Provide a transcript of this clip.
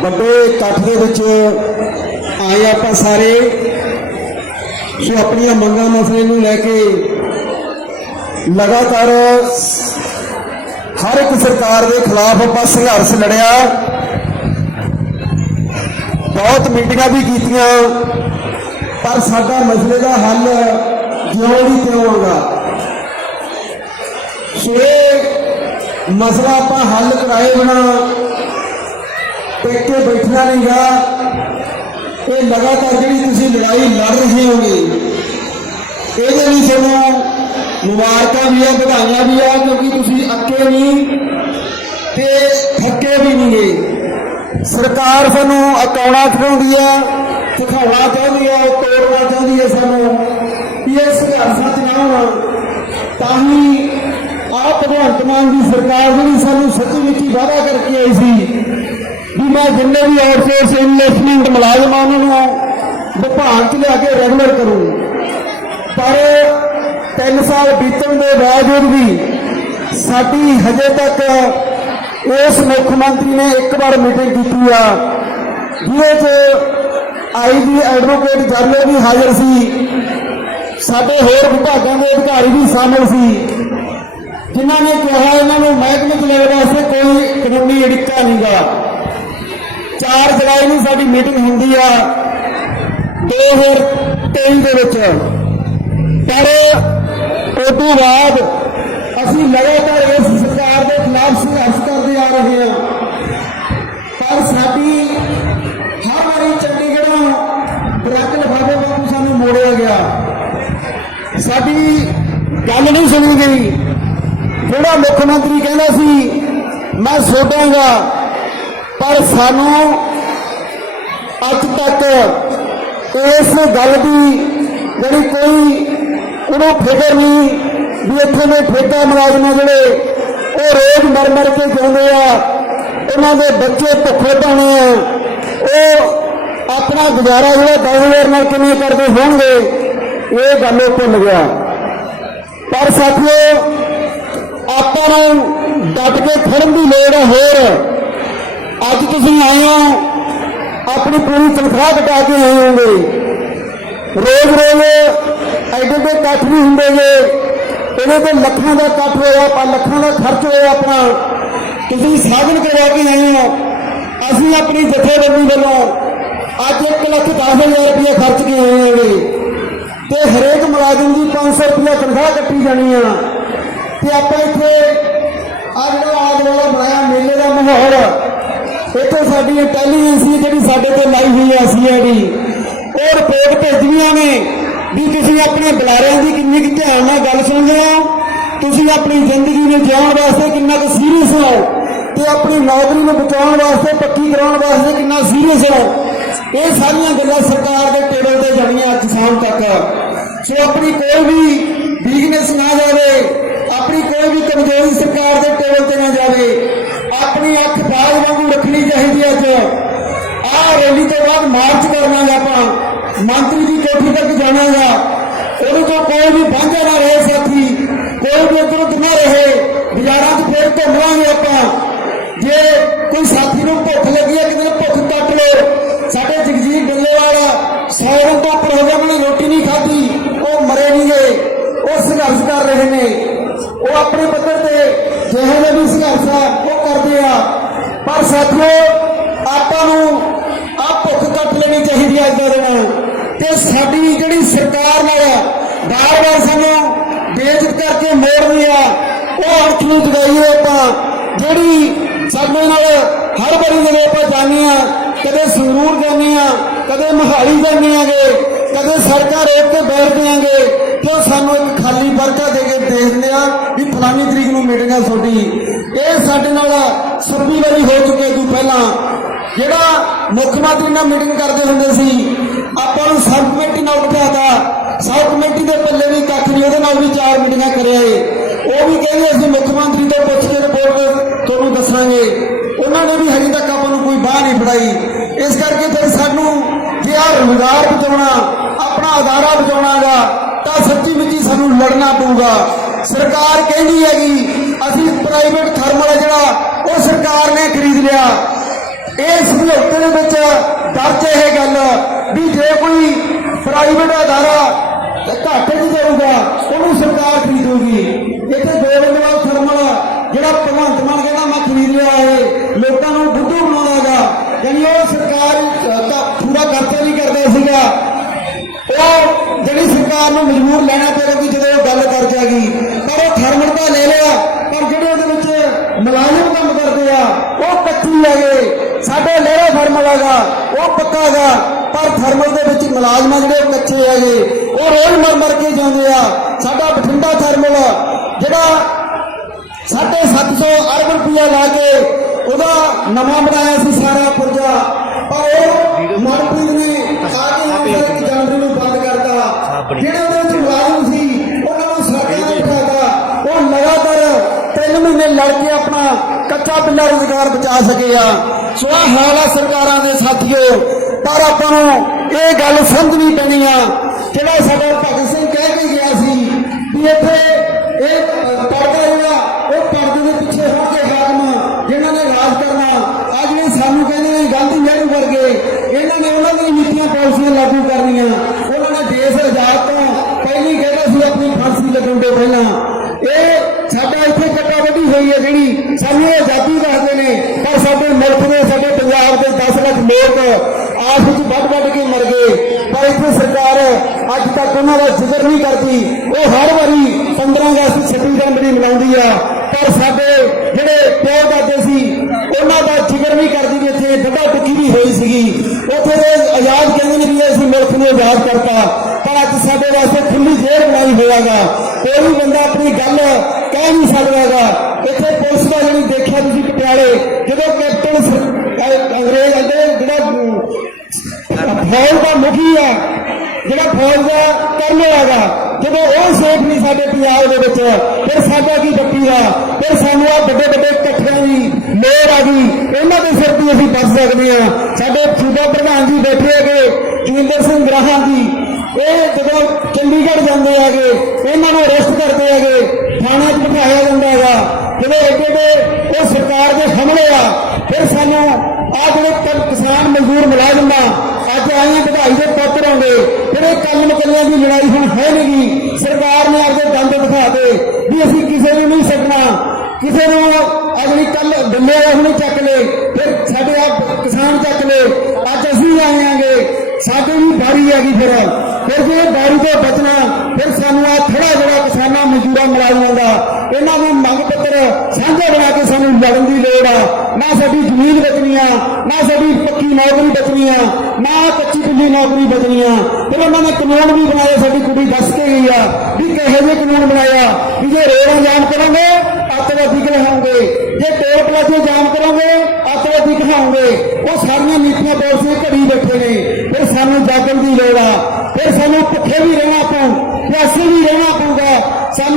ਵੱਡੇ ਇਕੱਠ ਦੇ ਵਿੱਚ ਆਏ ਆਪਾਂ ਸਾਰੇ। ਸੋ ਆਪਣੀਆਂ ਮੰਗਾਂ ਮਸਲੇ ਨੂੰ ਲੈ ਕੇ ਲਗਾਤਾਰ ਹਰ ਇੱਕ ਸਰਕਾਰ ਦੇ ਖਿਲਾਫ ਆਪਾਂ ਸੰਘਰਸ਼ ਲੜਿਆ। ਬਹੁਤ ਮੀਟਿੰਗਾਂ ਵੀ ਕੀਤੀਆਂ, ਪਰ ਸਾਡਾ ਮਸਲੇ ਦਾ ਹੱਲ ਜਿਉਂ ਵੀ ਤਿਉਂ ਹੋਗਾ ਸੋ ਇਹ ਮਸਲਾ ਆਪਾਂ ਹੱਲ ਕਰਾਏ ਬਿਨਾ ਟਿਕ ਕੇ ਬੈਠਣਾ ਨਹੀਂਗਾ। ਇਹ ਲਗਾਤਾਰ ਜਿਹੜੀ ਤੁਸੀਂ ਲੜਾਈ ਲੜ ਰਹੇ ਹੋਗੇ, ਇਹਦੇ ਲਈ ਤੁਹਾਨੂੰ ਮੁਬਾਰਕਾਂ ਵੀ ਆ, ਵਧਾਈਆਂ ਵੀ ਆ, ਕਿਉਂਕਿ ਤੁਸੀਂ ਅੱਕੇ ਨਹੀਂ ਤੇ ਥੱਕੇ ਵੀ ਨਹੀਂ ਗਏ ਸਰਕਾਰ ਸਾਨੂੰ ਅਕਾਉਣਾ ਚਾਹੁੰਦੀ ਆ, ਦਿਖਾਉਣਾ ਚਾਹੁੰਦੀ ਆ ਉਹ ਤੋੜਨਾ ਚਾਹੁੰਦੀ ਆ ਸਾਨੂੰ। ਇਹ ਸੰਘਰਸ਼ਾਂ ਚ ਨਾ ਹੋਣਾ, ਤਾਂ ਹੀ ਆਪ ਭਗਵੰਤ ਮਾਨ ਦੀ ਸਰਕਾਰ ਜਿਹੜੀ ਸਾਨੂੰ ਸੱਚੀ ਵਿੱਚ ਵਾਅਦਾ ਕਰਕੇ ਆਈ ਸੀ। ਮੈਂ ਜਿੰਨੇ ਵੀ ਆਊਟਸੋਰਸ ਇਨਵੈਸਟਮੈਂਟ ਮੁਲਾਜ਼ਮ ਆ ਉਹਨਾਂ ਨੂੰ ਵਿਭਾਗ ਚ ਲਿਆ ਕੇ ਰੈਗੂਲਰ ਕਰੂੰ ਪਰ 3 ਸਾਲ ਬੀਤਣ ਦੇ ਬਾਵਜੂਦ ਵੀ ਸਾਡੀ ਹਜੇ ਤੱਕ ਉਸ ਮੁੱਖ ਮੰਤਰੀ ਨੇ ਇੱਕ ਵਾਰ ਮੀਟਿੰਗ ਕੀਤੀ ਆ, ਜਿਹਦੇ ਚ ਆਈਜੀ ਐਡਵੋਕੇਟ ਜਨਰਲ ਵੀ ਹਾਜ਼ਰ ਸੀ, ਸਾਡੇ ਹੋਰ ਵਿਭਾਗਾਂ ਦੇ ਅਧਿਕਾਰੀ ਵੀ ਸ਼ਾਮਲ ਸੀ, ਜਿਨ੍ਹਾਂ ਨੇ ਕਿਹਾ ਇਹਨਾਂ ਨੂੰ ਮਹਿਕਮੇ ਚ ਲੈਣ ਵਾਸਤੇ ਕੋਈ ਕਾਨੂੰਨੀ ਅੜਿੱਕਾ ਨਹੀਂਗਾ 4 ਜੁਲਾਈ ਨੂੰ ਸਾਡੀ ਮੀਟਿੰਗ ਹੁੰਦੀ ਆ 2023 ਦੇ ਵਿੱਚ। ਪਰ ਉਸ ਤੋਂ ਬਾਅਦ ਅਸੀਂ ਲਗਾਤਾਰ ਇਸ ਸਰਕਾਰ ਦੇ ਖਿਲਾਫ ਸੰਘਰਸ਼ ਕਰਦੇ ਆ ਰਹੇ ਹਾਂ। ਪਰ ਸਾਡੀ ਹਰ ਵਾਰੀ ਚੰਡੀਗੜ੍ਹੋਂ ਬਰਕ ਲਫਾਫੇ ਵਾਂਗੂ ਸਾਨੂੰ ਮੋੜਿਆ ਗਿਆ। ਸਾਡੀ ਗੱਲ ਨਹੀਂ ਸੁਣੀ ਗਈ। ਜਿਹੜਾ ਮੁੱਖ ਮੰਤਰੀ ਕਹਿੰਦਾ ਸੀ, ਮੈਂ ਸੋਧਾਂਗਾ ਪਰ ਸਾਨੂੰ ਅੱਜ ਤੱਕ ਇਸ ਗੱਲ ਦੀ ਜਿਹੜੀ ਕੋਈ ਉਹਨੂੰ ਫਿਕਰ ਨਹੀਂ ਵੀ ਇੱਥੇ ਦੇ ਠੇਕਾ ਮੁਲਾਜ਼ਮ ਆ ਜਿਹੜੇ ਉਹ ਰੋਜ਼ ਮਰ ਮਰ ਕੇ ਜਿਉਂਦੇ ਆ, ਉਹਨਾਂ ਦੇ ਬੱਚੇ ਭੁੱਖੇ ਪਾਣੇ ਆ। ਉਹ ਆਪਣਾ ਗੁਜ਼ਾਰਾ ਜਿਹੜਾ 10000 ਨਾਲ ਕਿਵੇਂ ਕਰਦੇ ਹੋਣਗੇ, ਇਹ ਗੱਲ ਉਹ ਭੁੱਲ ਗਿਆ। ਪਰ ਸਾਥੀਓ, ਆਪਾਂ ਨੂੰ ਡਟ ਕੇ ਖੜਨ ਦੀ ਲੋੜ ਹੈ ਹੋਰ। ਅੱਜ ਤੁਸੀਂ ਆਏ ਹੋ, ਆਪਣੀ ਪੂਰੀ ਤਨਖਾਹ ਘਟਾ ਕੇ ਆਏ ਹੋਗੇ ਰੋਜ਼ ਰੋਜ਼ ਐਡੇ ਦੇ ਇਕੱਠ ਵੀ ਹੁੰਦੇ ਜੇ। ਇਹਦੇ ਤੇ ਲੱਖਾਂ ਦਾ ਇਕੱਠ ਹੋਇਆ ਪਰ ਲੱਖਾਂ ਦਾ ਖਰਚ ਹੋਇਆ ਆਪਣਾ। ਤੁਸੀਂ ਸਾਧਨ ਕਰਵਾ ਕੇ ਆਏ ਹੋ। ਅਸੀਂ ਆਪਣੀ ਜਥੇਬੰਦੀ ਵੱਲੋਂ ਅੱਜ 1 ਲੱਖ 10000 ਰੁਪਏ ਖਰਚ ਕੇ ਆਏ ਹਾਂਗੇ ਤੇ ਹਰੇਕ ਮੁਲਾਜ਼ਮ ਦੀ 500 ਰੁਪਏ ਤਨਖਾਹ ਕੱਟੀ ਜਾਣੀ ਆ। ਤੇ ਆਪਾਂ ਇੱਥੇ ਆ ਜਿਹੜਾ ਆਜ ਵਾਲਾ ਬਣਾਇਆ, ਮੇਲੇ ਦਾ ਮਾਹੌਲ ਇੱਥੇ ਸਾਡੀ ਇੰਟੈਲੀਜੈਂਸੀ ਜਿਹੜੀ ਸਾਡੇ ਤੇ ਲਾਈ ਹੋਈ ਹੈ ਸੀਆਈਡੀ ਉਹ ਰਿਪੋਰਟ ਭੇਜੀਆਂ ਨੇ ਵੀ ਤੁਸੀਂ ਆਪਣੇ ਬੁਲਾਰਿਆਂ ਦੀ ਕਿੰਨੀ ਕੁ ਧਿਆਨ ਨਾਲ ਗੱਲ ਸੁਣਦੇ ਹੋ? ਤੁਸੀਂ ਆਪਣੀ ਜ਼ਿੰਦਗੀ ਨੂੰ ਜਿਉਣ ਵਾਸਤੇ ਕਿੰਨਾ ਕੁ ਸੀਰੀਅਸ ਹੋ? ਤੇ ਆਪਣੀ ਨੌਕਰੀ ਨੂੰ ਬਚਾਉਣ ਵਾਸਤੇ, ਪੱਕੀ ਕਰਾਉਣ ਵਾਸਤੇ ਕਿੰਨਾ ਸੀਰੀਅਸ ਹੋ? ਇਹ ਸਾਰੀਆਂ ਗੱਲਾਂ ਸਰਕਾਰ ਦੇ ਟੇਬਲ ਤੇ ਜਾਣੀਆਂ ਅੱਜ ਸ਼ਾਮ ਤੱਕ। ਸੋ ਆਪਣੀ ਕੋਈ ਵੀ ਵੀਕਨੈਸ ਨਾ ਜਾਵੇ ਰੈਲੀ ਤੋਂ ਬਾਅਦ ਮਾਰਚ ਕਰਨਾ ਹੈ ਆਪਾਂ। ਮੰਤਰੀ ਦੀ ਕੋਠੀ ਤੱਕ ਜਾਣਾਗਾ। ਉਹਦੇ ਤੋਂ ਕੋਈ ਵੀ ਵਾਂਝਾ ਨਾ ਰਹੇ ਸਾਥੀ। ਕੋਈ ਵੀ ਉਧਰ ਨਾ ਰਹੇ। ਬਾਜ਼ਾਰਾਂ 'ਚ ਫੇਰ ਘੁੰਮਾਂਗੇ ਆਪਾਂ। ਜੇ ਕੋਈ ਸਾਥੀ ਨੂੰ ਭੁੱਖ ਲੱਗੀ ਹੈ, ਕਿਤੇ ਭੁੱਖ ਕੱਟ ਲਓ। ਸਾਡੇ ਜਗਜੀਤ ਡੱਲੇਵਾਲ 100 ਦਿਨ ਤੋਂ ਉੱਪਰ ਹੋ ਗਿਆ ਉਹਨੇ ਰੋਟੀ ਨਹੀਂ ਖਾਧੀ। ਉਹ ਮਰੇ ਨਹੀਂ ਗਏ। ਉਹ ਸੰਘਰਸ਼ ਕਰ ਰਹੇ ਨੇ। ਉਹ ਆਪਣੇ ਪੱਧਰ ਤੇ ਜਿਹੋ ਜਿਹੇ ਵੀ ਸੰਘਰਸ਼ ਆ, ਉਹ ਕਰਦੇ ਆ। ਪਰ ਸਾਥੀਓ, ਆਪਾਂ ਨੂੰ ਚਾਹੀਦੀ ਹੈ ਅੱਜ ਦੇ ਦਿਨ ਤੇ ਸਾਡੀ ਜਿਹੜੀ ਸਰਕਾਰ ਨਾਲ ਬਾਰ-ਬਾਰ ਸਾਨੂੰ ਬੇਇੱਜ਼ਤ ਕਰਕੇ ਮੋੜਨੀ ਆ, ਉਹ ਅਰਥ ਨੂੰ ਜਗਾਈਏ ਆਪਾਂ। ਜਿਹੜੀ ਸਾਡੇ ਨਾਲ ਹਰ ਵਾਰੀ ਜਦੋਂ ਆਪਾਂ ਜਾਂਦੇ ਆ, ਕਦੇ ਸੰਗਰੂਰ ਜਾਂਦੇ ਆ, ਕਦੇ ਮਹਾਲੀ ਜਾਂਦੇ ਆਗੇ, ਕਦੇ ਸੜਕਾਂ ਰੋਡ ਤੇ ਬੈਠਦੇ ਆਂਗੇ, ਤੇ ਉਹ ਸਾਨੂੰ ਇੱਕ ਖਾਲੀ ਵਰਕਾ ਦੇ ਕੇ ਦੇਖਦੇ ਆ ਵੀ ਫਲਾਨੀ ਤਰੀਕ ਨੂੰ ਮੀਟਿੰਗ ਆ ਤੁਹਾਡੀ। ਇਹ ਸਾਡੇ ਨਾਲ 26 ਵਾਰੀ ਹੋ ਚੁੱਕੇ ਤੂੰ ਪਹਿਲਾਂ। ਜਿਹੜਾ ਮੁੱਖ ਮੰਤਰੀ ਨਾਲ ਮੀਟਿੰਗ ਕਰਦੇ ਹੁੰਦੇ ਸੀ, ਆਪਾਂ ਨੂੰ ਸਬ ਕਮੇਟੀ ਨਾਲ ਉਠਾਤਾ ਸਬ ਕਮੇਟੀ ਦੇ ਪੱਲੇ ਵੀ ਕੱਖ ਨਹੀਂ, ਉਹਦੇ ਨਾਲ ਵੀ ਚਾਰ ਮੀਟਿੰਗਾਂ ਕਰਿਆ ਉਹ ਵੀ ਕਹਿੰਦੇ ਅਸੀਂ ਮੁੱਖ ਮੰਤਰੀ ਤੋਂ ਪੁੱਛ ਕੇ ਰਿਪੋਰਟ ਤੁਹਾਨੂੰ ਦੱਸਾਂਗੇ। ਉਹਨਾਂ ਨੇ ਵੀ ਹਜੇ ਤੱਕ ਆਪਾਂ ਨੂੰ ਕੋਈ ਬਾਹ ਨਹੀਂ ਫੜਾਈ। ਇਸ ਕਰਕੇ ਫਿਰ ਸਾਨੂੰ ਜੇ ਆ ਰੁਜ਼ਗਾਰ ਬਚਾਉਣਾ, ਆਪਣਾ ਅਦਾਰਾ ਬਚਾਉਣਾਗਾ, ਤਾਂ ਸੱਚੀ ਮੁੱਚੀ ਸਾਨੂੰ ਲੜਨਾ ਪਊਗਾ। ਸਰਕਾਰ ਕਹਿੰਦੀ ਹੈਗੀ, ਅਸੀਂ ਪ੍ਰਾਈਵੇਟ ਥਰਮਲ ਜਿਹੜਾ, ਉਹ ਸਰਕਾਰ ਨੇ ਖਰੀਦ ਲਿਆ। ਇਸ ਸਮਝੌਤੇ ਦੇ ਵਿੱਚ ਦਰਜ ਇਹ ਗੱਲ ਵੀ ਜੇ ਕੋਈ ਪ੍ਰਾਈਵੇਟ ਅਦਾਰਾ ਘਾਟੇ 'ਚ ਜਾਊਗਾ, ਉਹਨੂੰ ਸਰਕਾਰ ਖਰੀਦੂਗੀ ਇੱਥੇ ਗੋਬਿੰਦਵਾਲ ਥਰਮਲ, ਜਿਹੜਾ ਭਗਵੰਤ ਮਾਨ ਕਹਿੰਦਾ, ਮੈਂ ਖਰੀਦ ਲਿਆ ਇਹ। ਲੋਕਾਂ ਨੂੰ ਬੁੱਧੂ ਬਣਾਉਣਾਗਾ ਯਾਨੀ ਉਹ ਸਰਕਾਰ ਦਾ ਪੂਰਾ ਖਰਚਾ ਨਹੀਂ ਕਰਦਾ ਸੀਗਾ। ਉਹ ਜਿਹੜੀ ਸਰਕਾਰ ਨੂੰ ਮਜਬੂਰ ਲੈਣਾ ਪਏਗਾ ਕਿ ਜਦੋਂ ਉਹ ਗੱਲ ਕਰ ਜਾਗੀ ਪਰ ਉਹ ਥਰਮਲ ਤਾਂ ਲੈ ਲਿਆ, ਪਰ ਜਿਹੜੇ ਉਹਦੇ ਵਿੱਚ ਮੁਲਾਜ਼ਮ ਕੰਮ ਕਰਦੇ ਆ, ਉਹ ਕੱਚੀ ਹੈਗੇ ਸਾਡੇ ਲਹਿਰਾ ਥਰਮਲ ਹੈਗਾ, ਉਹ ਪੱਕਾ ਹੈਗਾ, ਪਰ ਥਰਮਲ ਦੇ ਵਿੱਚ ਮੁਲਾਜ਼ਮਾਂ ਜਿਹੜੇ ਉਹ ਕੱਚੇ ਹੈਗੇ, ਉਹ ਰੋਜ਼ ਮਰ ਮਰ ਕੇ ਜਾਂਦੇ ਆ। ਸਾਡਾ ਬਠਿੰਡਾ ਥਰਮਲ ਜਿਹੜਾ ਸਾਢੇ 700 ਅਰਬ ਰੁਪਇਆ ਲਾ ਕੇ ਉਹਦਾ ਨਵਾਂ ਬਣਾਇਆ ਸੀ ਸਾਰਾ ਪੁਰਜਾ, ਪਰ ਉਹ ਮਨਪ੍ਰੀਤ ਨੇ ਆ ਕੇ ਇੱਕ ਜਨਵਰੀ ਨੂੰ ਬੰਦ ਕਰਤਾ। ਜਿਹੜੇ ਉਹਦੇ ਵਿੱਚ ਮੁਲਾਜ਼ਮ ਸੀ, ਉਹਨਾਂ ਨੂੰ ਸਰਕਾਰ ਨੇ ਬਿਠਾਤਾ। ਉਹ ਲਗਾਤਾਰ ਤਿੰਨ ਮਹੀਨੇ ਲੜ ਕੇ ਆਪਣਾ ਕੱਚਾ ਪਿੱਲਾ ਰੁਜ਼ਗਾਰ ਬਚਾ ਸਕੇ ਆ। ਸੋ ਆਹ ਹਾਲ ਆ ਸਰਕਾਰਾਂ ਦੇ ਸਾਥੀਓ, ਪਰ ਆਪਾਂ ਨੂੰ ਇਹ ਗੱਲ ਸਮਝਣੀ ਪੈਣੀ ਆ। ਜਿਹੜਾ ਸਾਡਾ ਭਗਤ ਸਿੰਘ ਕਹਿ ਕੇ ਗਿਆ ਸੀ ਵੀ ਇੱਥੇ ਇਹ ਪਰਦਾ ਜਿਹੜਾ, ਉਹ ਪਰਦੇ ਦੇ ਪਿੱਛੇ ਹੋ ਕੇ ਹਾਕਮ ਜਿਨ੍ਹਾਂ ਨੇ ਰਾਜ ਕਰਨਾ, ਅੱਜ ਵੀ ਸਾਨੂੰ ਕਹਿੰਦੇ ਨੇ ਗਾਂਧੀ ਨਹਿਰੂ ਵਰਗੇ, ਇਹਨਾਂ ਨੇ ਉਹਨਾਂ ਦੀਆਂ ਨੀਤੀਆਂ ਪਾਲਿਸੀਆਂ ਲਾਗੂ ਕਰਨੀਆਂ। ਉਹਨਾਂ ਨੇ ਦੇਸ਼ ਆਜ਼ਾਦ ਤੋਂ ਪਹਿਲੀ ਕਹਿੰਦਾ ਸੀ ਆਪਣੀ ਫਾਂਸੀ ਲੱਗਣ ਤੋਂ ਪਹਿਲਾਂ। ਇਹ ਸਾਡਾ ਇੱਥੇ ਕੱਟਾ ਵੱਢੀ ਹੋਈ ਹੈ ਜਿਹੜੀ ਸਾਨੂੰ ਇਹ ਆਜ਼ਾਦੀ ਦੱਸਦੇ ਸਾਡੇ ਮੁਲਕ ਦੇ, ਸਾਡੇ ਪੰਜਾਬ ਦੇ 10 ਲੱਖ ਲੋਕ ਆਸ ਵਿੱਚ ਵੱਢ ਵੱਢ ਕੇ ਮਰ ਗਏ। ਪਰ ਇੱਥੇ ਸਰਕਾਰ ਅੱਜ ਤੱਕ ਉਹਨਾਂ ਦਾ ਜ਼ਿਕਰ ਨਹੀਂ ਕਰਦੀ। ਉਹ ਹਰ ਵਾਰੀ 15 ਅਗਸਤ 26 ਜਨਵਰੀ ਮਨਾਉਂਦੀ ਆ। ਪਰ ਸਾਡੇ ਜਿਹੜੇ ਪਿਓ ਦਾਦੇ ਸੀ, ਉਹਨਾਂ ਦਾ ਜ਼ਿਕਰ ਨਹੀਂ ਕਰਦੀ ਵੀ ਇੱਥੇ ਵੱਡਾ ਟੁੱਕੀ ਵੀ ਹੋਈ ਸੀਗੀ। ਉੱਥੇ ਦੇ ਆਜ਼ਾਦ ਕਹਿੰਦੇ ਨੇ ਵੀ ਅਸੀਂ ਮੁਲਕ ਨੂੰ ਆਜ਼ਾਦ ਕਰਤਾ। ਪਰ ਅੱਜ ਸਾਡੇ ਵਾਸਤੇ ਖੁੱਲੀ ਜੇਲ੍ਹ ਬਣਾਈ ਹੋਇਆਗਾ ਕੋਈ ਬੰਦਾ ਆਪਣੀ ਗੱਲ ਕਹਿ ਨਹੀਂ ਸਕਦਾਗਾ ਇੱਥੇ ਪੁਲਿਸ ਦਾ ਜਿਹੜੀ ਦੇਖਿਆ ਤੁਸੀਂ ਪਟਿਆਲੇ, ਜਦੋਂ ਕੈਪਟਨ ਅੰਗਰੇਜ਼ ਆਂਦੇ ਜਿਹੜਾ ਫੌਜ ਦਾ ਮੁਖੀ ਆ, ਜਿਹੜਾ ਫੌਜ ਦਾ ਕਰਨਲ ਹੈਗਾ, ਜਦੋਂ ਉਹ ਸੇਫ ਨਹੀਂ ਸਾਡੇ ਪੰਜਾਬ ਦੇ ਵਿੱਚ, ਫਿਰ ਸਾਡਾ ਕੀ ਬੱਤੀ ਆ? ਫਿਰ ਸਾਨੂੰ ਆ ਵੱਡੇ ਵੱਡੇ ਇਕੱਠਿਆਂ ਦੀ ਲੋੜ ਆ ਗਈ। ਇਹਨਾਂ ਦੇ ਸਿਰ ਤੇ ਅਸੀਂ ਬਚ ਸਕਦੇ ਆ ਸਾਡੇ ਸੂਬਾ ਪ੍ਰਧਾਨ ਜੀ ਬੈਠੇ ਹੈਗੇ, ਜੋਗਿੰਦਰ ਸਿੰਘ ਗ੍ਰਾਹਾਂ ਜੀ ਇਹ ਜਦੋਂ ਚੰਡੀਗੜ੍ਹ ਜਾਂਦੇ ਹੈਗੇ, ਇਹਨਾਂ ਨੂੰ ਅਰੈਸਟ ਕਰਦੇ ਹੈਗੇ, ਥਾਣੇ 'ਚ ਬਿਠਾਇਆ ਜਾਂਦਾ ਹੈਗਾ। ਜਦੋਂ ਏਡੇ ਦੇ ਉਹ ਸਰਕਾਰ ਦੇ ਹਮਲੇ ਆ, ਫਿਰ ਸਾਨੂੰ ਆ ਜਿਹੜੇ ਕਿਸਾਨ ਮਜ਼ਦੂਰ ਮੁਲਾਜ਼ਮ ਆ, ਅੱਜ ਆਏ ਵਧਾਈ ਦੇ ਪੁੱਤ ਆਉਂਦੇ ਫਿਰ ਇਹ ਕੱਲ ਮਕੱਲਿਆਂ ਦੀ ਲੜਾਈ ਹੁਣ ਹੈ ਨਹੀਂਗੀ ਸਰਕਾਰ ਨੇ ਆਪਦੇ ਦੰਦ ਦਿਖਾ ਦੇ ਵੀ ਅਸੀਂ ਕਿਸੇ ਨੂੰ ਨਹੀਂ ਛੱਡਣਾ ਕਿਸੇ ਨੂੰ ਅਗਲੀ ਕੱਲ ਡੱਲੇ ਵਾਲੇ ਚੱਕ ਲਏ ਫਿਰ ਸਾਡੇ ਆ ਕਿਸਾਨ ਚੱਕ ਲਏ ਅੱਜ ਅਸੀਂ ਆਏ ਆਂਗੇ ਸਾਡੀ ਵੀ ਬਾਰੀ ਹੈਗੀ ਫਿਰ। ਜੇ ਇਹ ਤੋਂ ਬਚਣਾ, ਫਿਰ ਸਾਨੂੰ ਆ ਥੋੜਾ ਜਿਹੜਾ ਕਿਸਾਨਾਂ, ਮਜ਼ਦੂਰਾਂ ਮੁਲਾਜ਼ਮਾਂ ਦਾ ਇਹਨਾਂ ਨੂੰ ਮੰਗ ਪੱਤਰ ਸਾਂਝੇ ਬਣਾ ਕੇ ਸਾਨੂੰ ਲੜਨ ਦੀ ਲੋੜ ਆ। ਨਾ ਸਾਡੀ ਜ਼ਮੀਨ ਬਚਣੀ ਆ, ਨਾ ਸਾਡੀ ਪੱਕੀ ਨੌਕਰੀ ਬਚਣੀ ਆ, ਨਾ ਕੱਚੀ ਪੁੱਲੀ ਨੌਕਰੀ ਬਚਣੀ ਆ। ਫਿਰ ਉਹਨਾਂ ਨੇ ਕਾਨੂੰਨ ਵੀ ਬਣਾਏ, ਸਾਡੀ ਕੁੜੀ ਦੱਸ ਕੇ ਗਈ ਆ ਵੀ ਕਿਹੋ ਜਿਹੇ ਕਾਨੂੰਨ ਬਣਾਇਆ ਵੀ ਜੇ ਰੇੜਾਂ ਜਾਮ ਕਰੋਗੇ, ਅੱਤਵਾਦੀ ਕਹਾਉਂਗੇ ਜੇ ਟੋਲ ਪਲਾਜ਼ੇ ਜਾਮ ਕਰੋਗੇ, ਅੱਤਵਾਦੀ ਕਹਾਉਂਗੇ ਉਹ ਸਾਰੀਆਂ ਨੀਤੀਆਂ ਪਾਲਿਸੀਆਂ ਘੜੀ ਬੈਠੇ ਨੇ। ਫਿਰ ਸਾਨੂੰ ਜਾਗਣ ਦੀ ਲੋੜ ਆ, ਫਿਰ ਸਾਨੂੰ ਭੁੱਖੇ ਵੀ ਰਹਿਣਾ ਪਊ, ਪਿਆਸੇ ਵੀ ਰਹਿਣਾ